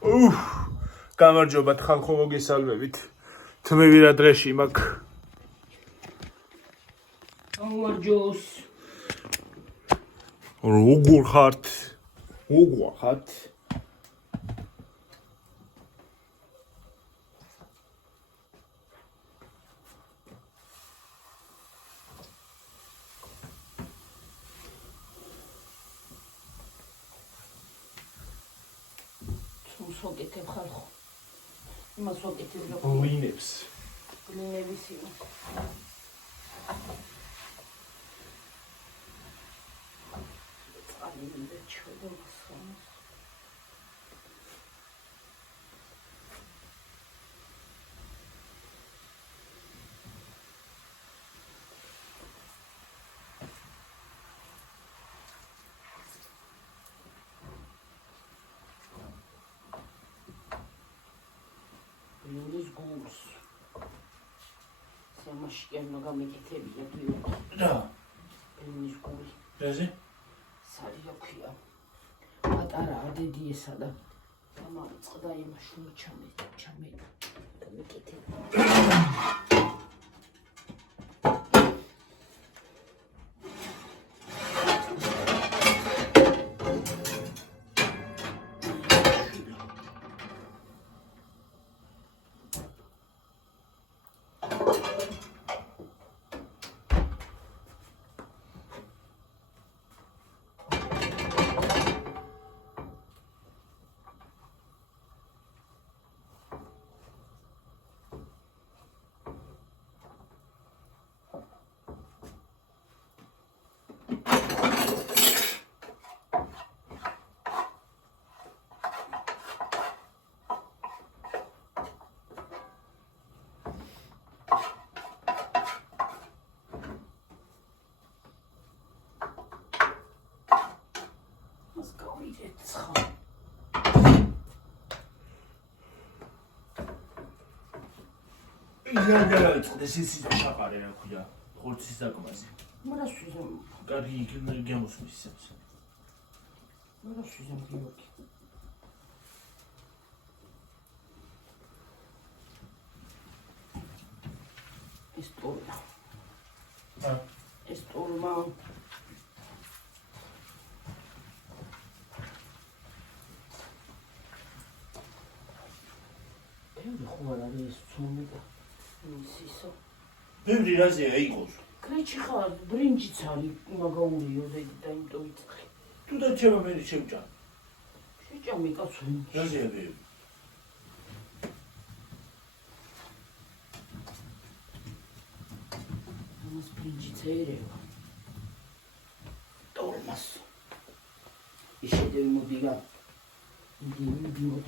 გამარჯობათ ხალხო, მოგესალმებით. თმები რა დღეში მაგ. გამარჯოს. როგორ ხართ? როგორ ხართ? ვაკეთებ ხალხო. იმას ვაკეთებ რა. ბლინებს. ბლინების იმას. წამინდა ჩოდო ხანს. Blues goose. Siamash yanına gameketebile duyuyor. რა? Blues goose. რაზე? Sari yokuyor. Atara adediye sada. Ama çıkıda yema şunu çame. Gameketebile. ეს ის ჩაყარე რა ქვია ხორცის საკმაზე. Მარასვიზა. კარგი გემოსმის ისებს. მარასვიზა გიოგი. ეს ტორმა. ეს ტორმა. ხო არ არის ცუნი და ისო. ბევრი რაზეა იყოს. კრეჩი ხარ, ბრინჯიც არის, მაგაურიო და იმიტომ იწხი. თუ და ჩემო მე შევჭამ. შეჭამი კაცო. რაზეა ბევრი. ამას ბრინჯიც ერევა. ტორმას. ისედევ მოდიგა.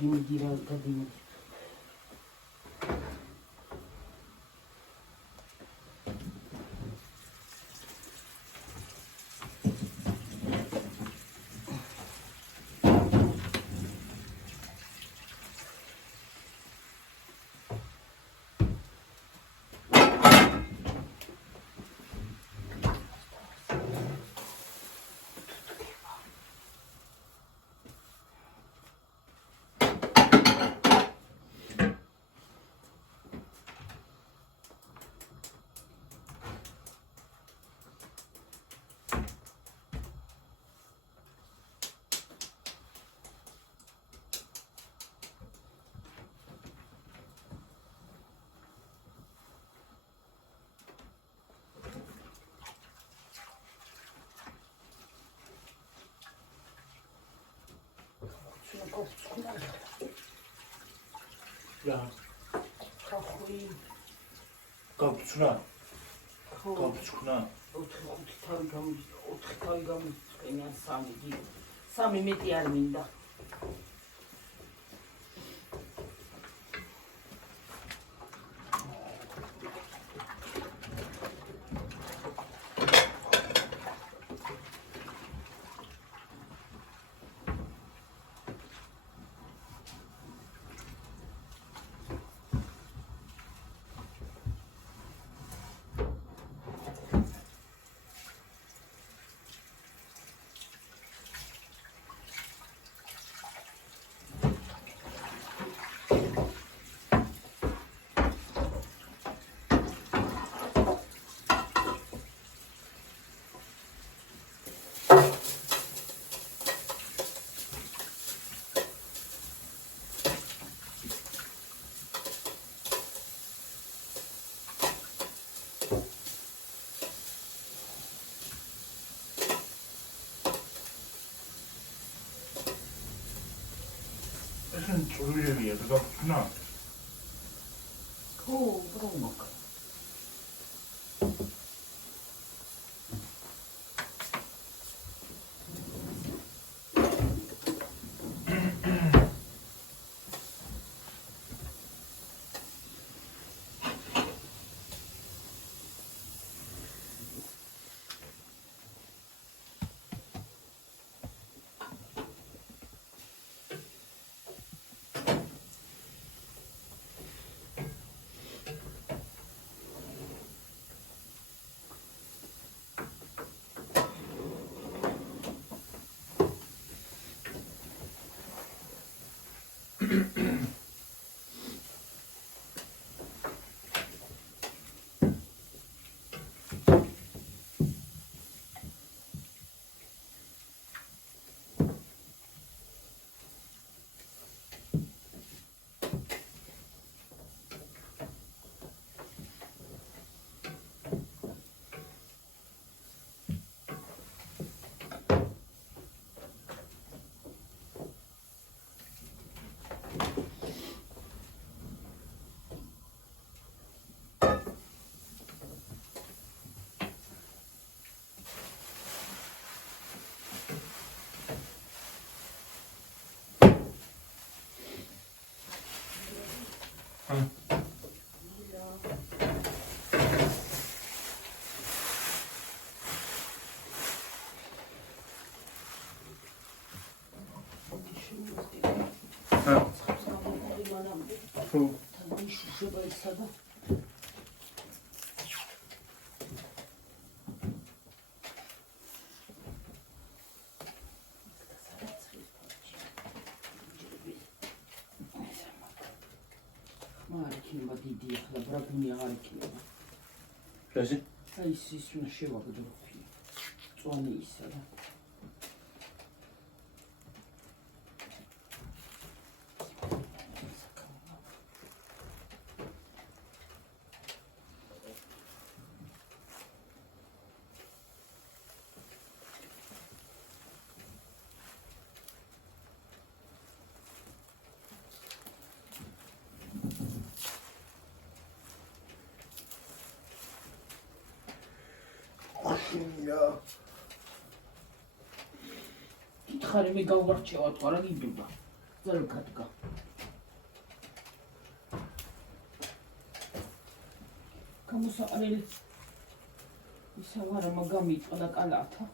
მოდიგა და დინი. რა? ხახვი. გაგწვნა? ხო. გაგწვნა? 4 თავი გამიწვენიან 3 გი. 3 მეტი არ მინდა. ესენ წვრილია და გაგვქნა. ხო, პრომოკ. მარკინა დიდი ახლა ბრაბუნი აღარ იქნება. რაზი? აი ის უნდა შევაგდო. წვანი ისა და ხარი მე გავარჩევა თორე გიბება ზელ კატკა გამოსაყრელი ისავარა მაგამიწვა და კალათა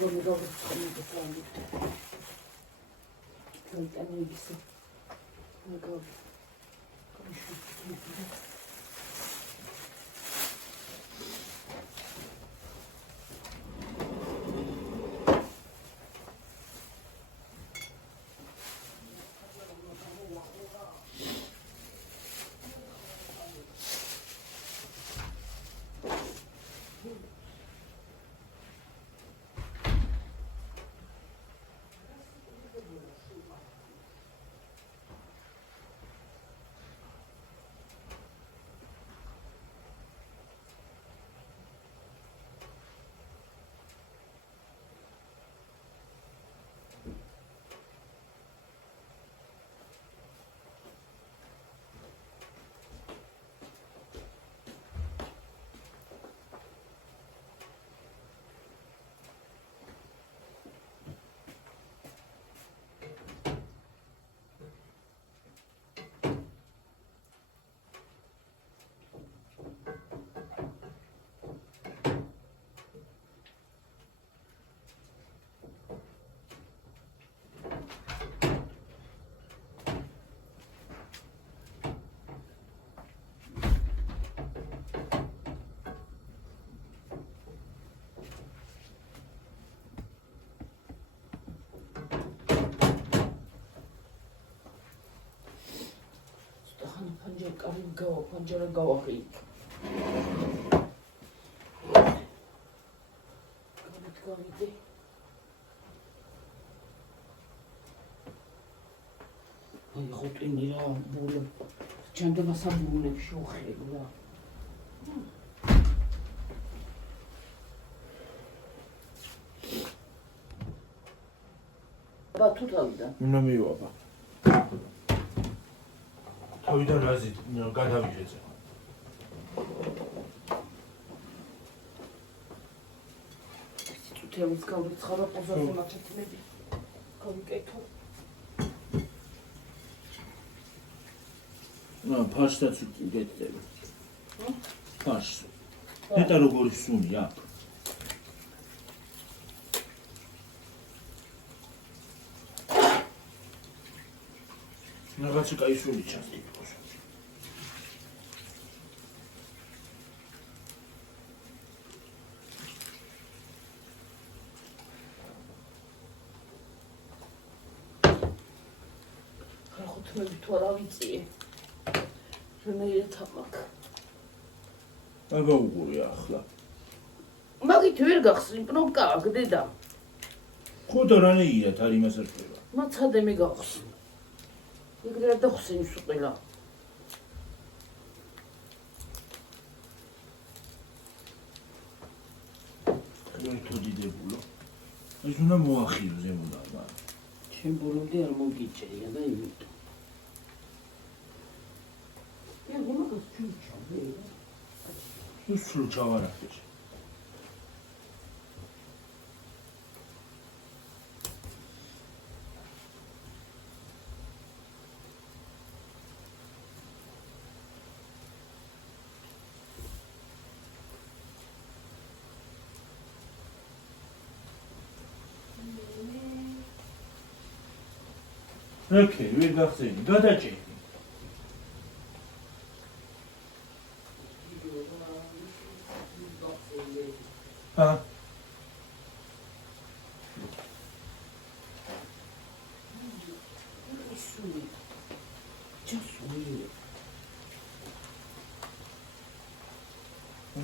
Bunu da vurtsamıydı sandıkta. Zaten ilgisi. Ne kaldı? Konuşuyoruz. Pancara gavahıyım. Gavide. Ay xotini რა ბულო. ჩანდება საბულებში უხელი რა. ბათუ თავიდან. უნდა მივაბა. თავიდან რაზი გადავიჟეწე. თემის გავიცხადა პოზაზე მაჩეთმები. გავიკეთო. ფაშტაც უკეთდება. ფაშ. ნეტა როგორი სუნი აქ. რაღაცა კაი სული ჩასტიფოს. ხუთმები თუ არა ვიცი. რნეირ თამაკ. აბა უგურია ახლა. მაგით ვერ გახსნი პრომკა აგდედა. ხოდა რანეირად არ იმას არ ხვდება. მაცადე მე გახსნი. ეგრე არ დახსენი სუყელა. ხლოთო დიდებულო. ეს უნდა მოახიო ზემოდან, მაგრამ ჩემ ბოლომდე არ მოგიჭერია და იმიტომ. Я не могу чуть-чуть. სულ ჩავარახეთ. ოკეი, ვერ გახსენი, გადაჭერი. ა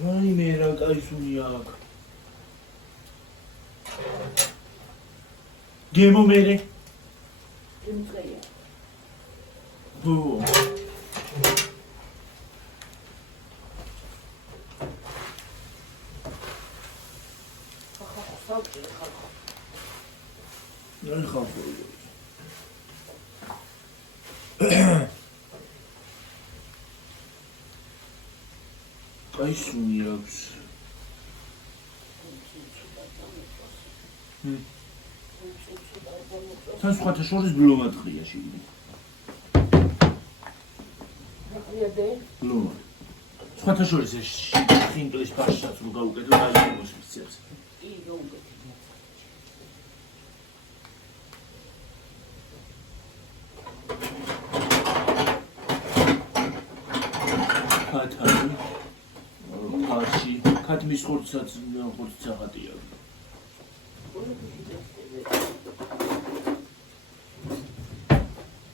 რაიმე რა კაი სუნი აქ. გემო მერე. იმწეია. ბუ. ნუ ხალხო. კაი სუნი აქვს. თან სხვათა შორის ბლომატყია შიგნით. აყრიადე? ბლომა. სხვათა შორის ეს ხინკლის ფაშსაც რო გაუკეთო და იმოს მისცემს. კი, გაუკეთე. ქათანი, ფარში, ქათმის ხორცსაც საღატია.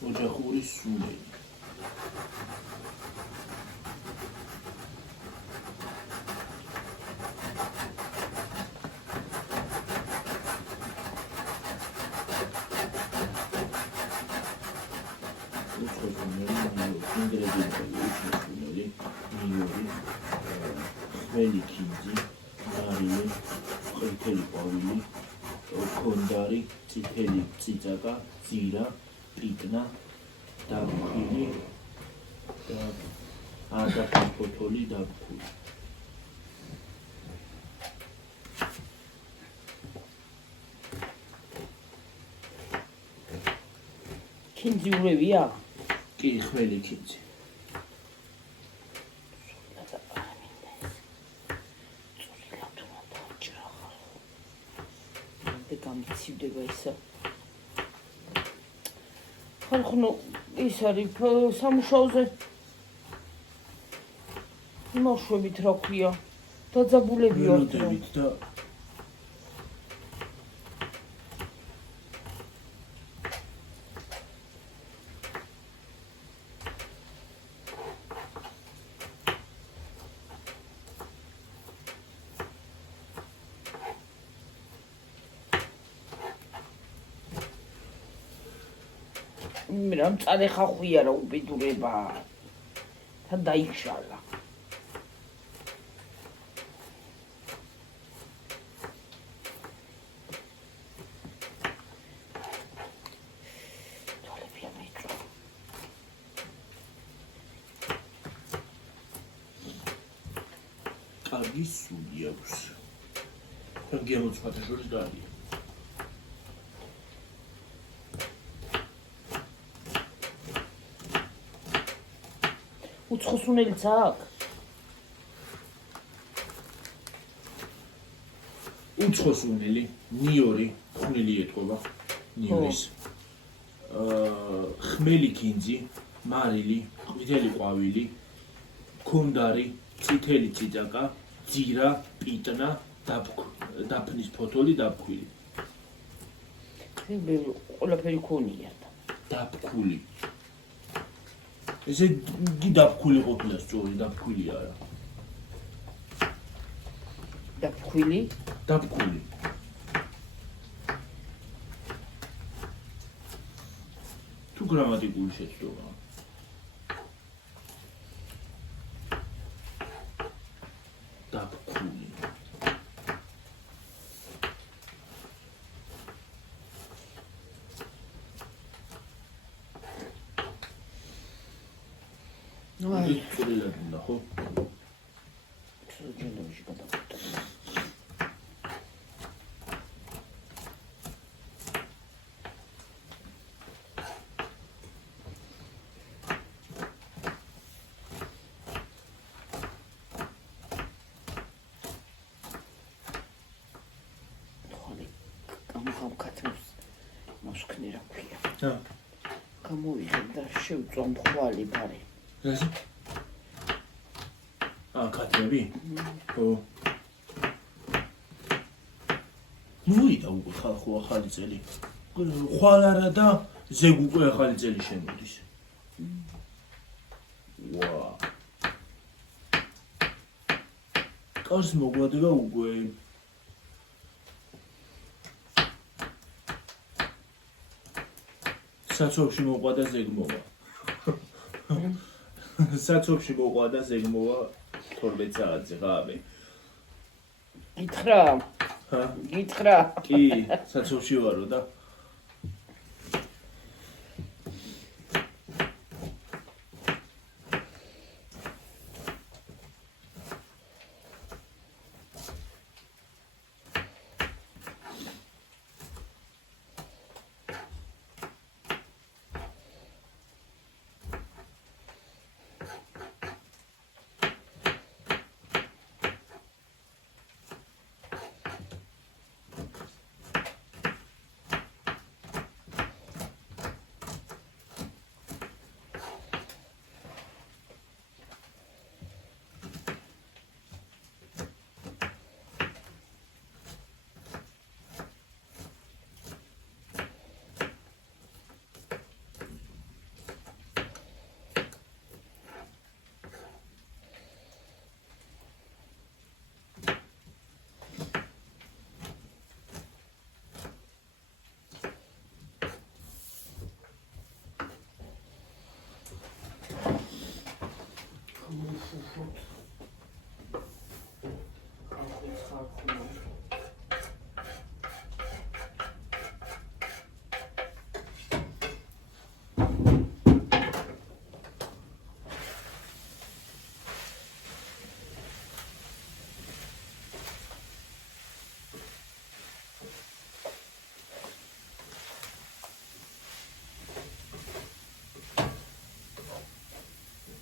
ოჯახური სულელი. ხმელი ქინძი, მარილი, ყვითელი ყვავილი, ქონდარი, წითელი წიწაკა, ძირა, პიტნა, დაბქვილი და ფოთოლი დაბქვილი. ქინძი ურევია? კი, ხმელი ქინძი. გამიცივდება ისა. ხალხო ის არის სამუშაოზე მოშვებით რა ქვია დაძაბულები ვართ და რამ წარე ხახვია რა უბედურება თან დაიშალა თვალები ამეჭო კარგი სული აქვს გემოცვათა შორის დარია უცხოსუნელიც აქვს? უცხოსუნელი, ნიორი, ხმელი ეთქობა, ნიორის. ხმელი ქინძი, მარილი, ყვითელი ყვავილი, ქონდარი, წითელი წიწაკა, ძირა, პიტნა, დაფნის ფოთოლი, დაბქვილი. ყველაფერი ქონია. დაბქვილი. ესე დაბქვილი ყოფილა სწორი, დაბქვილი არა. დაბქვილი? დაბქვილი. თუ გრამატიკული შეცდომა. დაბქვილი. აი, წვრილად ნახო. ცოტა გადავხატე. გამქათმოს მოსქნე რა ქვია. გამოვიდე და შევწვა მხვალი ბარე. რაზე? ქათმები? ხო. მოვიდა უკვე ხალხო ახალი წელი. ხვალ არა და ზეგ უკვე ახალი წელი შემოდის. ვა. კარს მოგვადგა უკვე. საცობში მოყვა და ზეგ მოვა. საცობში მოყვა და ზეგ მოვა 12 საათზე ღამე. გითხრა? ჰა? გითხრა? კი, საცობში ვარო და უშუშოთ. ხალხის ხალხმა.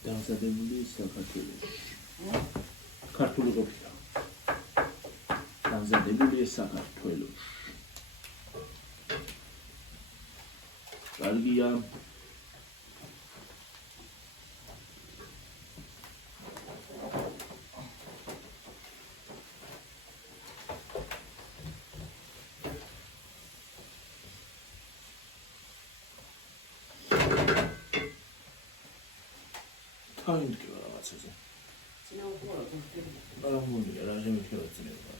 დამზადებული საქართველოში. ქართული ყოფილა. დამზადებული საქართველოში. კარგია. Find რაღაცაზე. არა მომია რა შემიძლია წინება.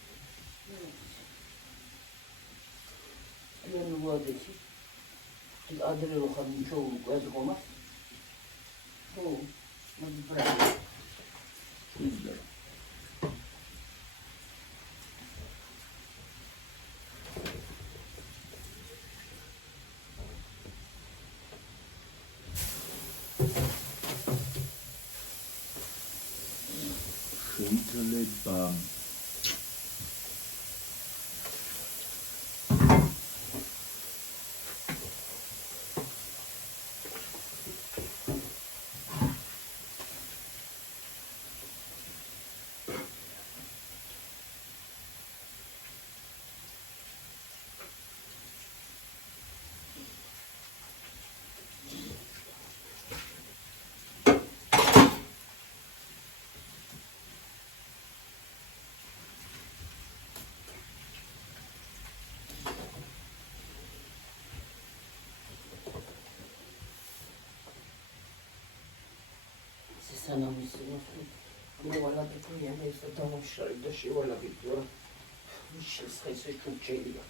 Я молодец. Адრე ხარ ნიჩო უკვე ყომა. ხო, მოდი ბრალ. იზდა. შეიძლება სანამის მოვალა დაკრიან ეს დავშალე და შევალა ვიდეო შეიძლება ჩუჩელია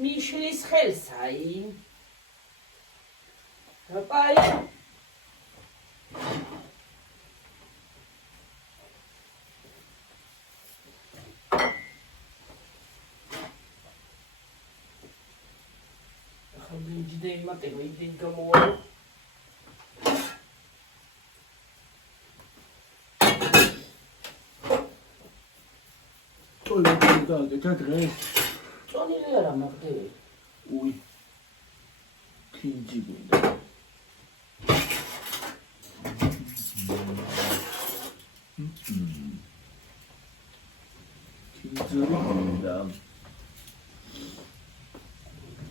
მიშლის ხელსაი პაპაი ხალხი ჯდე მატება იდეი გამოვა ტოლი და დღეს წონილი არა მაგდე უი კინჯი გინდა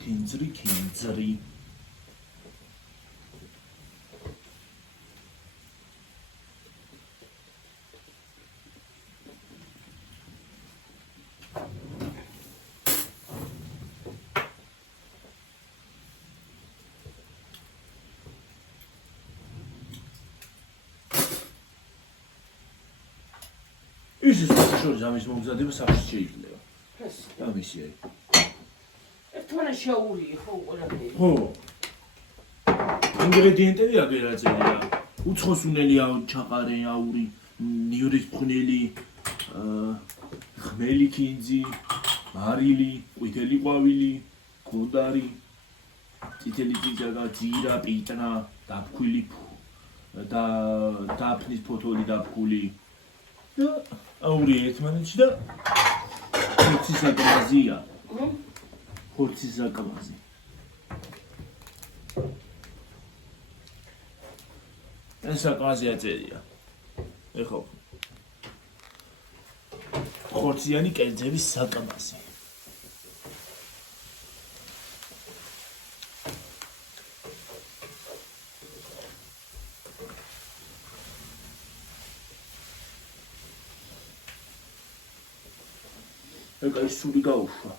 კინძრი ის შორის ამის მომზადება სახში შეიძლება. ამისი. ერთმანეთს შეეული ხო ყველაფერი. ხო. ინგრედიენტები აგერაძელია. უცხოსუნელი ჩაყარე აური, ნიურის ფხნელი, ხმელი კინძი, მარილი, ყვითელი ყვავილი, გოდარი, წითელი წიწაკა, ძირა, პიტნა, დაფქვილი და დაფნის ფოთოლი დაფქული. აური ერთმანეთში და ხორცის აკმაზია. ხორცის აკმაზი. ეს აკმაზი აწერია. ეხო. ხორციანი კერძების საკმაზი. ეკა ისული გაუშვა.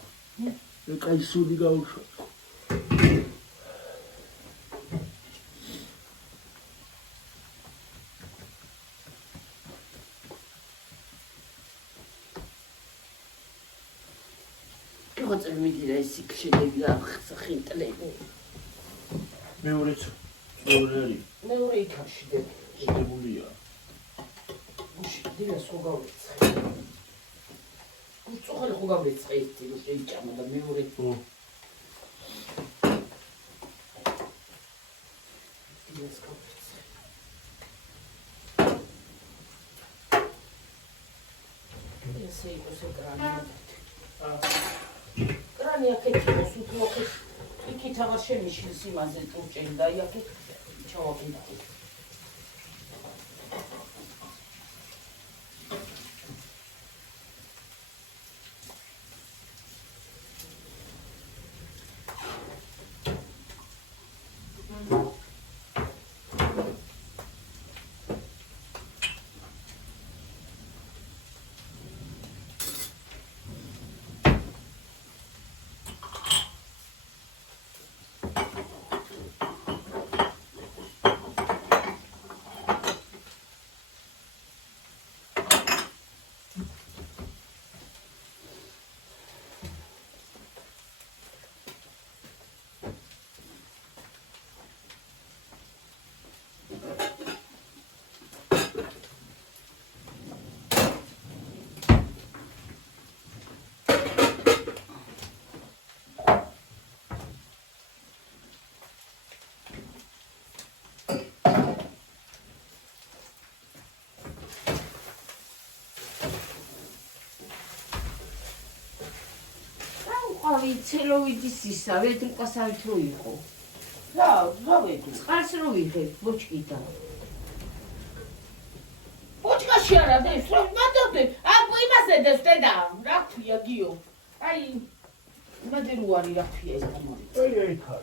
ეკა ისული გაუშვა. Როგორც მიდი რა ისიქ შეიძლება ხინტლები. მეორეც არის. მეორე იქაში დე. შედებულია. უშ დილას ხო გავიწყე. უწოხალ ხო გავიწყე ერთი რო შეიჭამა და მეორე. ო. დილას გავიწყე. ესე იყოს ეკრანი. კრანი აქეთ იყოს უფრო იქით აღარ შემიშლის იმაზე წურჭელი და აქეთ ჩავაკიდე. ვიცელოვიდის ისავე დრუკასავით რო იყო. რა გავედი. წყალს რო ვიღებ ბოჭკიდა. ბოჭკაში არა და ის რო მადოდე. აბუ იმაზე დევს დედა. რა ქვია გიო. აი იმაზე რო არის რა ქვია ეს გამოდი. აი ხარ.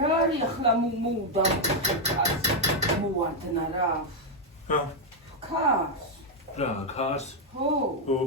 Rari ახლა მუდა კაც მოვარდნა რა. ჰა. ქას. რა, ქას? ხო. ო.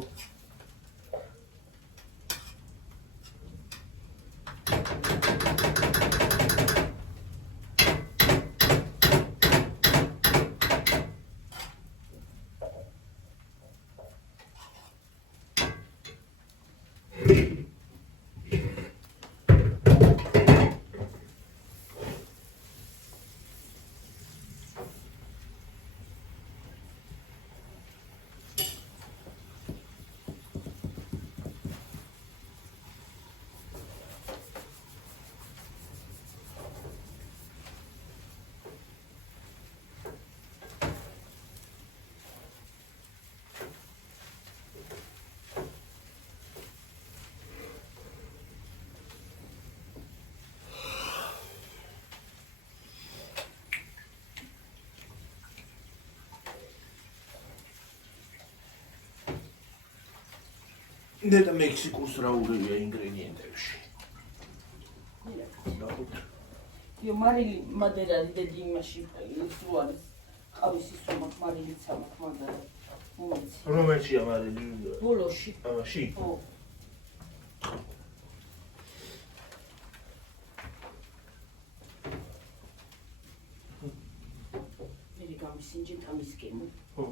ნეტა მექსიკურს რა ურევია ინგრედიენტებში. იო მარილი მადერარი დედი იმაში ის რო არის ყავის ის რომ მარილიც აქვს მადერა მომეცი რომელშია მარილი? ბოლოში ამაში? ხო მე გამისინჯეთ ამის გემო ხო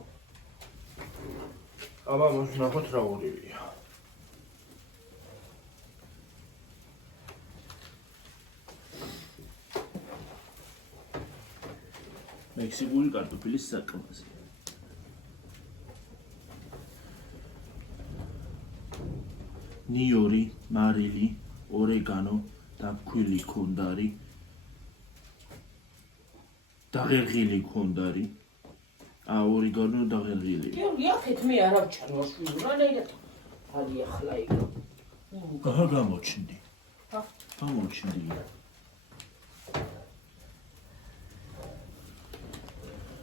აბა მოსნახოთ რა ურევია. მექსიკური კარტოფილის საკმაზე. ნიორი, მარილი, ორეგანო, დაფქვილი ქონდარი, დაღერღილი ქონდარი. ორეგანო დაღერღილი. გიორგი ახეთ მე არ ავჩანო შვილი რანაირად ალი ახლა იქ გამოჩნდი. გამოჩნდი.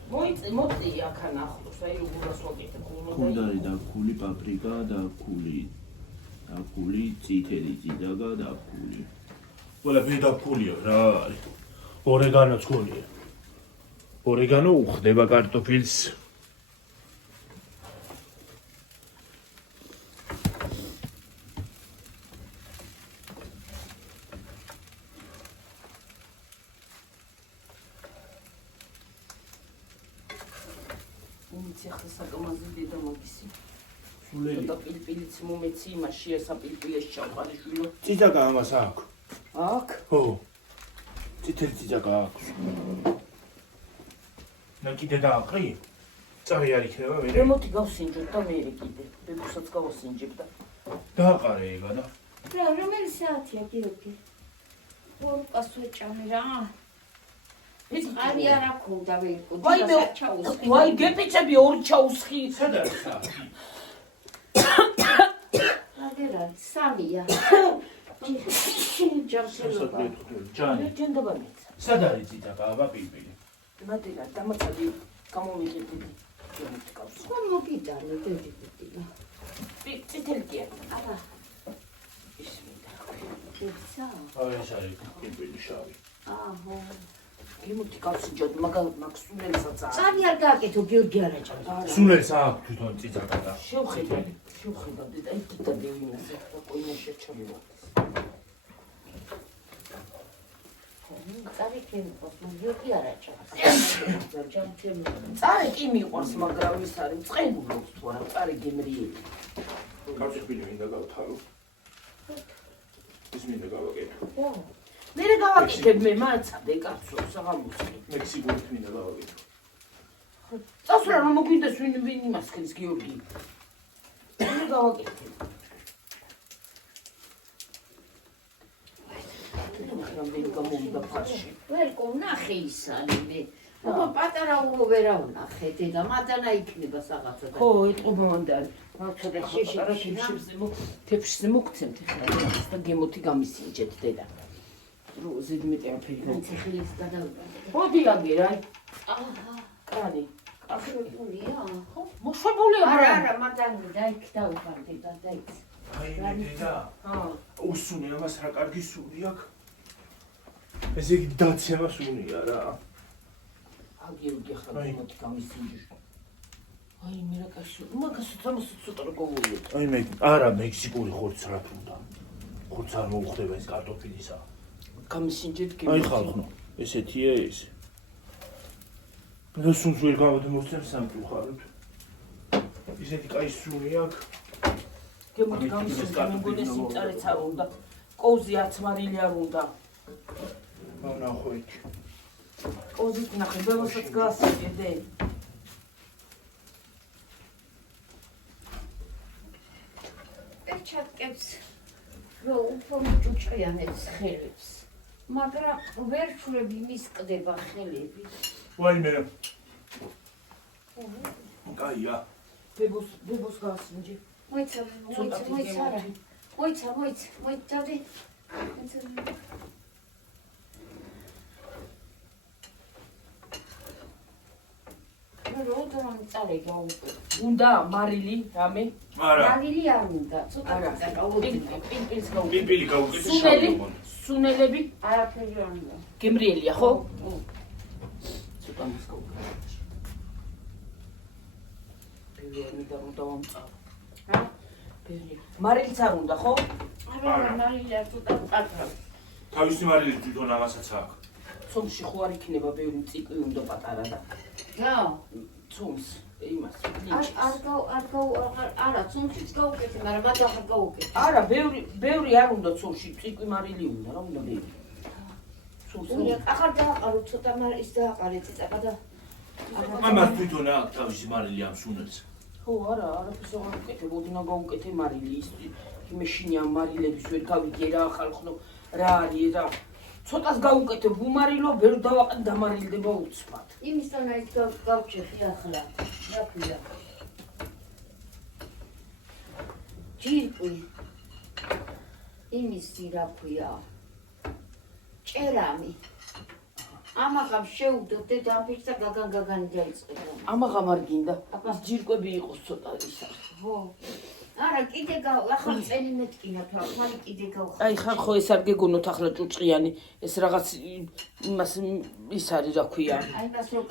მოიწი აქან ახლოს აი უბრალოდ ვაკეთებ ქონდარი დაფქვილი პაპრიკა, დაფქვილი წითელი წიდაგა, დაფქვილი. ყველაფერი დაფქვილია რა არის. ორეგანოც გონია. ორეგანო უხდება კარტოფილს. ახლა საკამაზე დედა მაგისი სულელი. და პილპილიც მომეცი იმაში ესაპილპილეს ჩავყარი შვილო წიძაკა ამას აქვს. აქ ხო. წითელი წიძაკა აქვს. და კიდე დააყრი? წარი არ იქნება მე. რემონტი გავსინჯოთ და მე კიდე ბებუსაც გავსინჯებ და დააყარე ეგა და. რა რომელი საათია გიორგი? ორკასო ჭამე რა. ეს არი არ აქვს და ვიყო. ვაი მე ვაი გეპიცები ორი ჩაუსხი სად არის საათი? აგერა სამია. ჯანსელობა. ჯანი. ჯანდაბანი სად არის წიძაკა აბა პილპილი? მადერა დამაცადი გამომიგებდი რემონტი გავს ხომ მოგიტანე დედი პიტილა. წითელი კი არა აბა ის მინდა კეცა. ეს არის პილპილი შავი. აჰო. რემონტი გავსინჯოთ მაგსუნელსაც არა წარი არ გააკეთო გიორგი არა ჭამე. სულელს აქვს თვითონ წიძაკა და. შევხედავ და იქიდან დევინაზე და ყოინა შეჩამივა წარი კენყოს გიორგი არა ჭამე. ჯანჩემ. წარე კი მიყვარს მაგრამ ის არის წყებულობს თუ არა წარე გემრიელი კარტოფილი მინდა გავთავო. ის მინდა გავაკეთო. ო. მე გავაკეთებ მე მაცადე კაცო საღამოსი მექსიკურით მინდა გავაკეთო. წასვლა რომ მოგვინდეს ვინ იმას ქნის გიორგი მე გავაკეთებ მაგრამ ვინ გამომდა ფარში ვერ კონახე ისანი მე. აბა პატარა ურო ვერა ვნახე დედა მადანა იქნება რაღაცა და. ხო ეტყობა მანდარი მაცადე თეფშზე მოგცემთ ახლა და გემოთი გამისინჯეთ დედა რო ზედმეტი აფერი ციხლის გადავიდა. მოდი აგერა აჰა. კარი აკროლია. ხო მოშვებულია არა არა მადანი და იქ დავფარდი და დაიც. აი დედა. ჰა უსუნი ამას რა კარგი სული აქვს. ესე იგი დაცემა სულია რა. აგიოგი ახლა გემოთი გამისინჯე აი მე რა კაცო მაგას ცოტა რო გოვუიეთ აი მე არა მექსიკური ხორცს რა თუნდა. ხორცს არ მოუხდება ეს კარტოფილისა. გამისინჯეთ აი გემოთი ხალხო, ესეთია ეს. და სულს ვერ გავადმოსცემ სამწუხაროდ. ისეთი კაი სული აქვს. გემოთი გამისინჯე მეგონი სიმწარეც არ უნდა კოვზი არც მარილი არ უნდა ნახო იქ. კოვზით ნახე ბელოსაც გასაგე დე პერჩატკებს რო უფრო ჭუჭყიანებს ხელებს. მაგრამ ვერ შურები მისკდება ხელები. ვაიმე. კაია. ბებოს გასინჯე მოიცა არა. მოიცა მოიცადე. როდრომ წარე გაუკვე. უნდა მარილი რამე? არა, მარილი არ უნდა, ცოტა გაუკვე. პილპილს გაუკვე. პილპილი გავუკეთე სუნელი, შავი. სუნელები არაფერი არ უნდა. გემრიელია, ხო? ცოტა მას გაუკვე. ბერიანი და უნდა მომწავა. რა? ბერიანი. მარილიც არ უნდა, ხო? არა, მარილი არ ცოტა პატარა. თავისი მარილი თვითონ ამასაც აქვს. ცომში ხო არ იქნება ბევრი ციკლი უნდა პატარა და რა? ცომს იმას არა, ცუნჩიც გაუკეთე, მაგრამ მათ ახლა გაუკეთე. არა, ბევრი არ უნდა ცომში, ციკლი მარილი უნდა, რა უნდა ბევრი. ცომს ახლა დააყარო, ცოტა ის დააყარე წიწაკა და ამას თვითონ აქვს თავისი მარილი ამ სუნელს. ხო, არა, არაფერს აღარ უკეთებ, ოდნა გაუკეთე მარილი ის იმეშინია მარილების ვერ გავიგე რა ახალხნო რა არის რა. ცოტას გაუკეთებ უმარილო, ვერ დამარილდება უცბად. იმისთანა ის გავჩეხი ახლა. რა ქვია? ჯირკვი. იმისი რა ქვია? ჭერამი. ამაღამ შეუდო დედამფიქს და გაგანი დაიწყება. ამაღამ არ გინდა. ის ჯირკვები იყოს ცოტა ისა. ხო. არა, კიდე ახლა წელი მეტკინა თვალი კიდე გავხარ. აი ხარ ხო ეს არ გეგონოთ ახლა ჭუჭყიანი, ეს რაღაც იმას ის არის რა ქვია. აი გას რო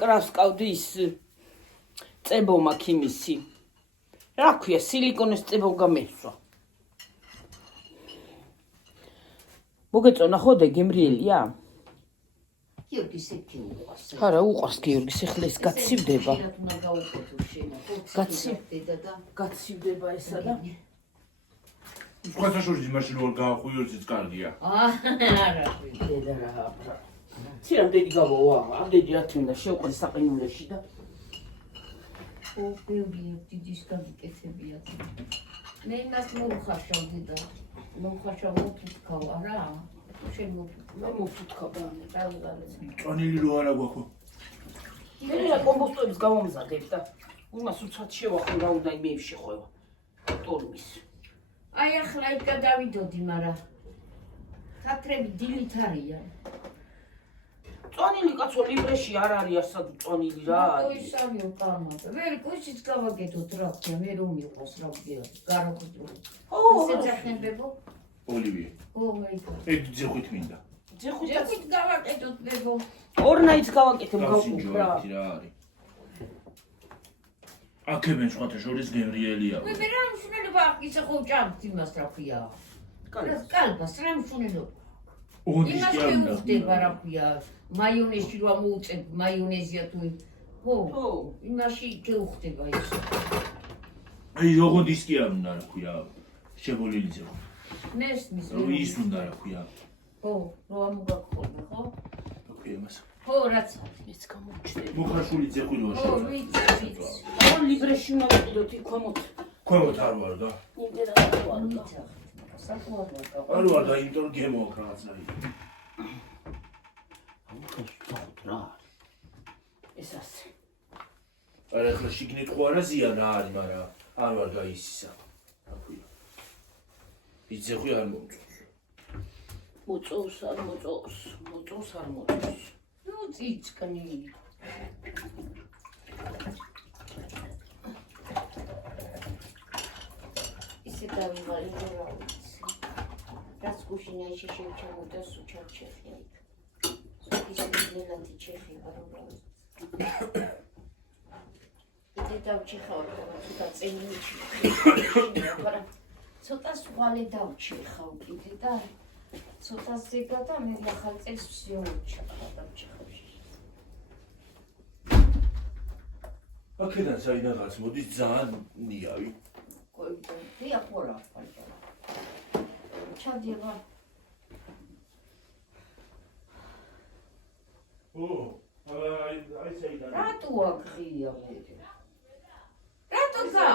კრავს კავდი ის წებო მაქვს იმისი. რა ქვია, სილიკონის წებო გამესვა. მოგეწონა ხო და გემრიელია? გიორგი სექი უყვარს. არა, უყვარს გიორგის, ეხლა ეს გაცივდება. გაცივდება ესა და სხვათა შორის იმაში რომ გაახვიორციც კარგია. არა. დედა რა აბა. ცირამდენი გავოვა, ამდენი რა თქმა უნდა შევყვე საყინულეში და ო, ბევრი დიდის გაგიკეთებია. მე იმას მოუხარშავდი და მოუხარშავ რა. შენ მე მოფუთქავ და წონილი რო არა გვაქვს. მე რა კომპოსტოებს გამომზადებ და იმას უცად შევახო რა უნდა იმეებს შეხვევა. ტორმის. აი ახლა იქ გადავიდოდი, მაგრამ თათრები დილით არიან. წონილი კაცო ლიბრეში არ არის ასად წონილი რა არის. ის არისო კამადა. ვერ კუჩიც გავაკეთოთ რა ქვია, მე რომ იყოს რა ქვია, გაროხდრო. ო, შეძახნებებო. ოლივიე. ო, მაიკა. ეგ ძეხვით მინდა. ჯეხვით გავაკეთოთ ბებო. ორნაიც გავაკეთებ გავკუp რა. გავსინჯო რა არის. აქებენ სხვათა შორის გემრიელია. მე რა მშვენობა ისე ხო ჭამთ იმას რა ქვია. კალბას რა მშვენობა. ოდის იმას კი არ უნდა. შეუხდება რა ქვია. მაიონეზში რა მოუწებ, მაიონეზია თუ ხო, იმაში შეუხდება ის. აი ოდის კი არ უნდა რა ქვია. შებოლილი ძეხვი. მესმის რომ ის უნდა რა ქვია. ხო, რო ამოგაქონდა, ხო? რა ქვია მას. ხო, რაც მეც გამოჩნდება. მოხარშული ძეხვი რო ხო, ვიცი. ო ლიბრეში მოვიდოთ იქ ქვემოთ. ქვემოთ არ ვარ და. იმდენ არ ვიცი. საკუარდა. არ ვარ და იმიტომ გემო რაღაცნაირი. რა ეს ასე. არა ახლა შიგნით ხო არა ზიანა არის, მაგრამ არ ვარ გაისისა. რა ქვია. ის ძეხვი არ მომწონს. მოწოს არ მოწოს, მოწოს არ მოწოს. ნუ წიწკნი. ისე დავიღალე რა ვიცი. რაც გუშინაში შევჩამოდა სუჩარ ჩეხია იქ. ის მილანდი ჩეხია რომ რა ვიცი. იდე დავჩეხავ და ცოტა წენი მიჩნია. მაგრამ ცოტა სვალი დავჩეხავ კიდე და ცოტა ზეგა და მე ახალ წელს ვსიოჩახა დავჩეხავ. აქედან საიდანაც მოდის ძალიან ნიავი. დია ხორა პაჭარა. ჩადიება. ო, აი საიდან. რატო აგრია მე? რატო გა?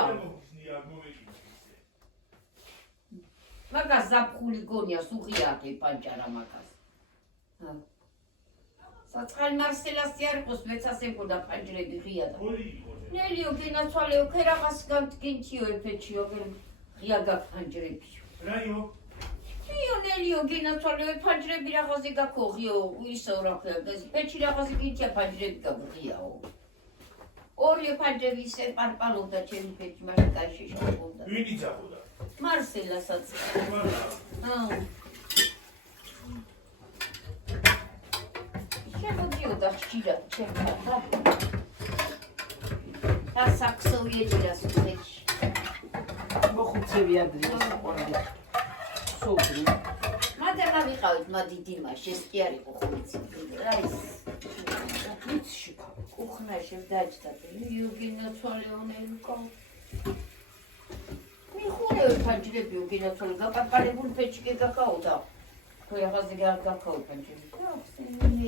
მაგას ზაფხული გონია სუღიაკე პაჭარა მაგას. საცხალ მარსელასი არ იყოს მეცასებო და პაჭრები ღია და. ნელიო გენაცვალეო ქერაღას გამტკინჩიო ეფეჩიო ღია გაფანჯრებიო. რაიო? იო ნელიო გენაცვალეო ფანჯრები რაღაცე გაქოღიო ისო რა ქვია, ფეჩი რაღაცე გინჩია ფანჯრები გაგღიაო. ორი ფანჯები ისე პარპალობდა ჩემი ფეჭი მაშინ კაიში შეყოლდა. ვინ იძახოდა? მარსელასაც. შემოდიოდა ხშირად ჩემთან და საქსოვი ეჭირას ფეჭი. მოხუცები ადრეს ყოლი. სოგი. მადემა ვიყავით მადიდი მაშ ეს კი არ იყო ხუცი. რა ის? ვიცი ხო. უხნაში დაჭდა იუგინა ცოლეონელი ყო. მიხურევ ფანჯრები იუგინა ცოლე გაპარპარებული ფეჭი კი გაკაოდა. ხოაღაზე გაკაო ფანჯრები.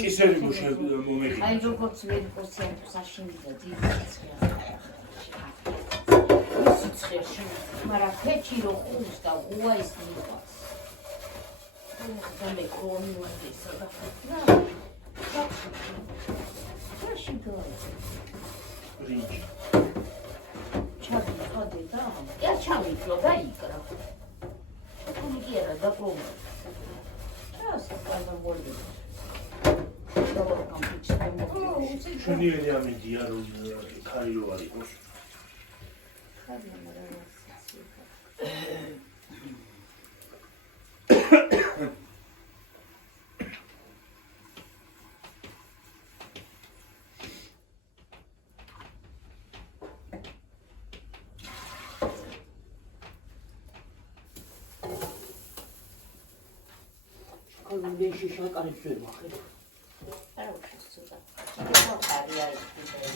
კისერი მომეხი. აი როგორც მედიკოსი საშინდა დიდი ციცხერში. მაგრამ ფეჭი რო ხუს და უა ის მიყვას. და მე ქონი ვარდისა და რიჯი. ჩავი ხოდე და ია ჩავიქლო და იკრა. თუნი კი არა დაპროვა. ჩას ყველა მოლი. დავა კომპიუტერში მოკიდე. ჩვენიერი ამედია რომ ქალიო არ იყოს. ხარია მაგრამ მე შეშაკარებს ვერ ვახებ. არა უშვი ცოტა. კიდევ ხარია ის კიდევ.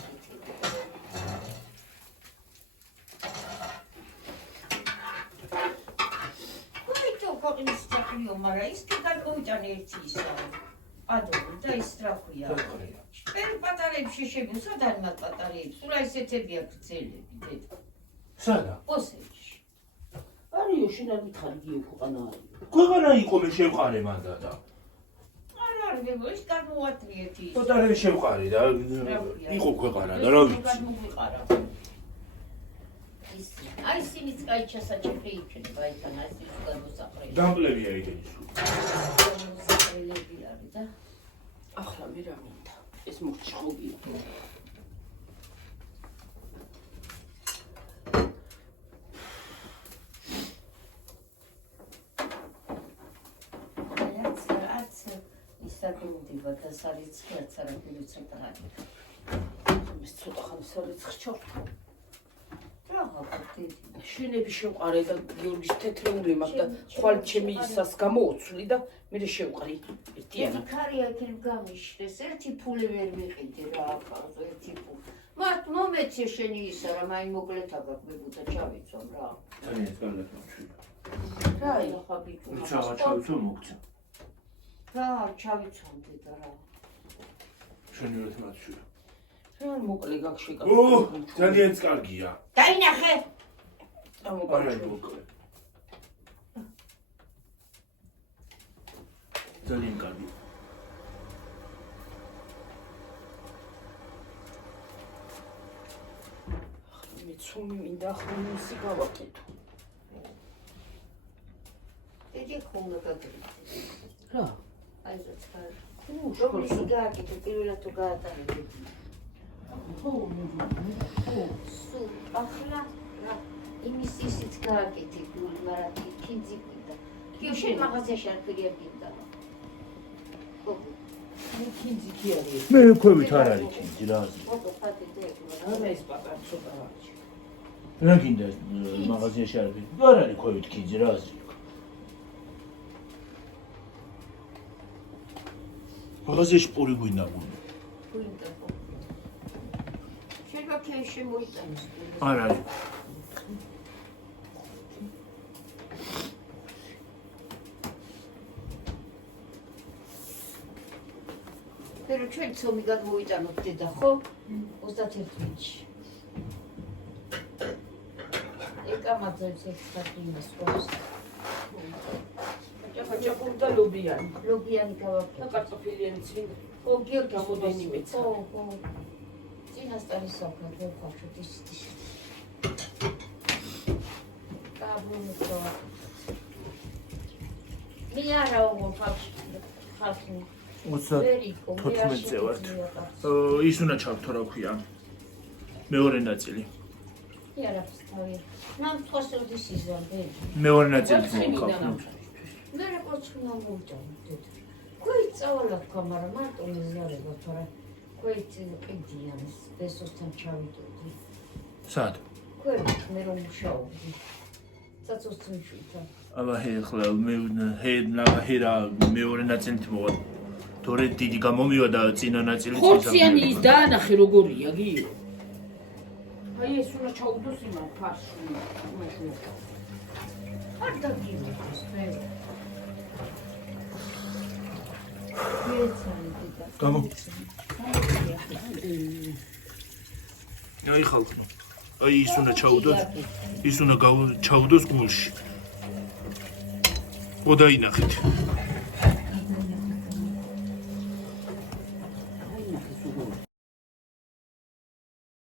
ის წაკლიო, მაგრამ ის კი გადმოვიტანე ერთი ისა. ადო და ის რა ქვია. პერ პატარებში შეგვი, სადარ მათ პატარებს? სულ ესეთებია გრძელები, დედა. სადა? ოსეთში. არიო შინარ მითხარი გიო ქვეყანა არის. ქვეყანა იყო მე შევყარე მანდა და. არა არ ვიგო, ის გადმოვატრიეთ ის. პატარები შევყარი და იყო ქვეყანა და რა ვიცი. გადმოვიყარა. აი სინიც კაი ჩასაჭერი იქნება იქან აი ის გადმოსაყრელი. დამპლებია იქენი სულ. გამოსაყრელები არის და ახლა მე რა მინდა? ეს მორჩხობია. რაც ისაკუნდება და სარიცხი არც არაფერი ცოტა არის. ეს ცოტა ხანი სარიცხი ჩავხდა. რა შენები შევყარე და გიორგის თეთრეული მაგ და ხვალ ჩემი ისას გამოოცვლი და მე შევყრი ერთიანი. ქარია იქნებ გამიშლეს, ერთი ფული ვერ ვიყიდე რა ახალო ერთი ფული. მათ მომეცე შენი ისა რა მაინ მოკლეთაგაკ მეგუთა ჩავიცვამ რა. ძალიან კარგად მომჩვი. რა ახლა ბიჭო. უცაღა ჩავიცვა მოგცა. რა ჩავიცვამ დედა რა. შენი ერთმანეთში. რა მოკლე გაგშეკა. ო, ძალიან კარგია. დაინახე. არა მოკლე. ძალიან კარგი. მე ცუმი მინდა ახლა მისი გავაკეთო. ეჯი ხომ გაგრი. რა? აი ზოცხარ. შკოლაში რომელი გააკეთე პირველად თუ გაატარებდი. სულ ახლა რა იმის ისიც გააკეთე გული, მაგრამ კინძი გინდა. კიო შენ მაღაზიაში არ ფირიებინდა. მე კინძი კი არის. მე ქვევით არ არის კინძი რა. ოკო ფატე დე. არა ეს პატარა ცოტა არის. რა გინდა მაღაზიაში არ არის? არ არის ქვევით კინძი რა აზრი. მაღაზიაში პური გვინდა გული. გვინდა. შეიძლება ქეში მოიტანოს. არ არის. pero ჩვენ ცომი გადმოვიტანოთ დედა ხო 31 წუთში ეკამაძებს ექსპატიმის ყავს ჭაფაჭაფური და ლობიანი. ლობიანი გავაკეთე და კარტოფილიანი წინ. ხო გიორგი გამოდენიმე ცა. ხო წინასწარი საფრთხე ვხავშოთ ის კაბუნო მე არა ვხავშ ხალხი 34 წე ვართ. ის უნდა ჩავთო რა ქვია. მეორე ნაწილი. იარაფს თავი. მამ თქოს უდის იზარბე. მეორე ნაწილით მოვხავ. მე რა კოჩქნა მოვჭამ. გვიწავალა თქვა, მაგრამ მარტო მიზარება, თორე გვიწი ყიდიან ბესოსთან ჩავიდოდი. სად? მე რომ მუშაობდი. საწუხმიშვილთან. აბა ხლა მე ჰერა მეორე ნაწილით მოვა. თორე დიდი გამომივიდა წინა ნაწილით. ხორციანი ის დაანახე როგორია გიო. აი ეს უნდა ჩაუდოს იმან ფარში. არ დაგიმოს მე. გამო. აი ხალხო. აი ის უნდა ჩაუდოს. ის უნდა ჩაუდოს გულში. ოდაინახეთ.